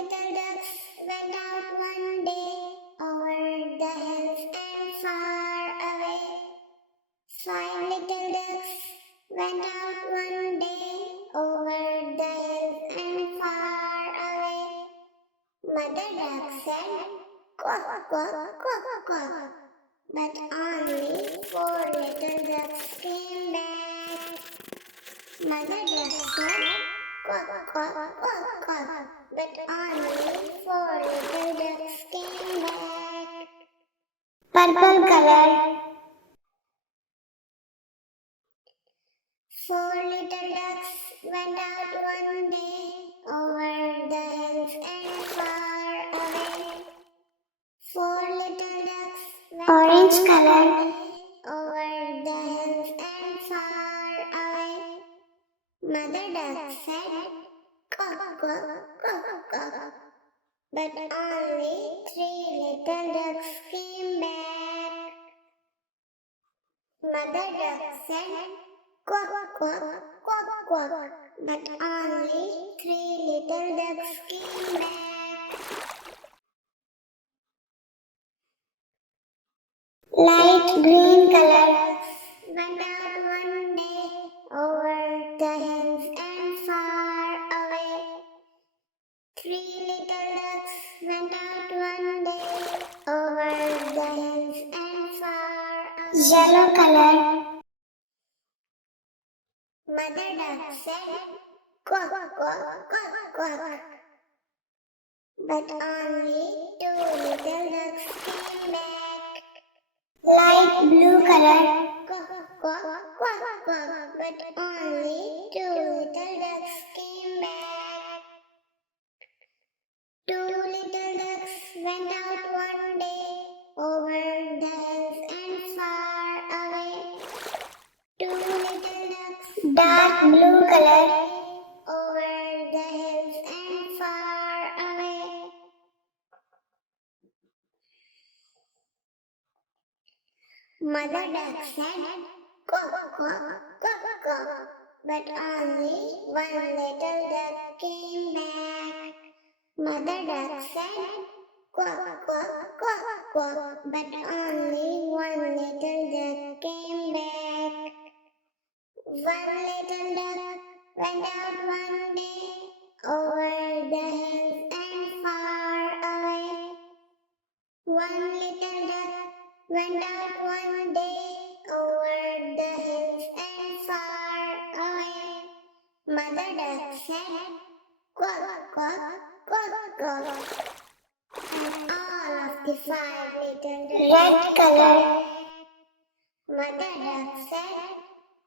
little ducks went out one day over the hills and far away. 5 little ducks went out one day over the hills and far away. Mother duck said, quack, quack, quack, quack. But only 4 little ducks came back. Mother duck said, quack, quack, quack, quack. But only 4 little ducks came back. Purple color. 4 little ducks went out one day over the hills and far away. 4 little ducks went Orange out color. one day over the hills and far away. Mother duck said, quack, quack, quack, quack. But only 3 little ducks came back. Mother duck said, quack, quack, quack, quack. But only 3 little ducks came back. Light green color. Went out one day over the hills and far away. 3 little ducks went out one day over the hills and far away. Yellow color. Mother duck said, quack, quack, quack, quack. But only 2 little ducks came back. Light blue color. Quack, quack, quack, quack. But only 2 little ducks came back. 2 little ducks went out one day over the hills and far away. 2 little ducks Dark blue color. over the hills and far away. Mother duck said, quack, quack, quack, quack. But only 1 little duck came back. Mother duck said, quack, quack, quack, quack. But only 1 little duck came back. 1 little duck went out one day over the hills and far away. 1 little duck went out one day over the hills and far away. Mother duck said, quack, quack, quack, quack. And all of the 5 little ducks Red color. Mother duck said,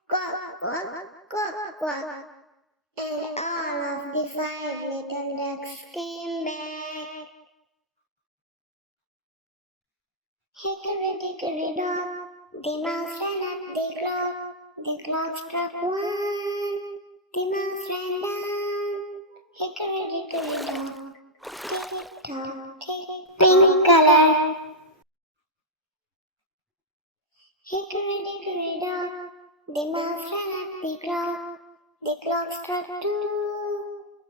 quack, quack, quack, quack. And all of the 5 little ducks came back. Hickory dickory dock, the mouse ran up the clock. The clock struck 1, the mouse ran down. Hickory dickory dock, tick tock, tick tock. Pink color. Hickory dickory dock, the mouse ran up the clock. The clock struck 2,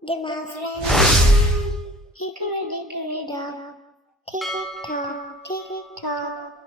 the mouse ran down. Hickory dickory dock, tick tock, tick tock.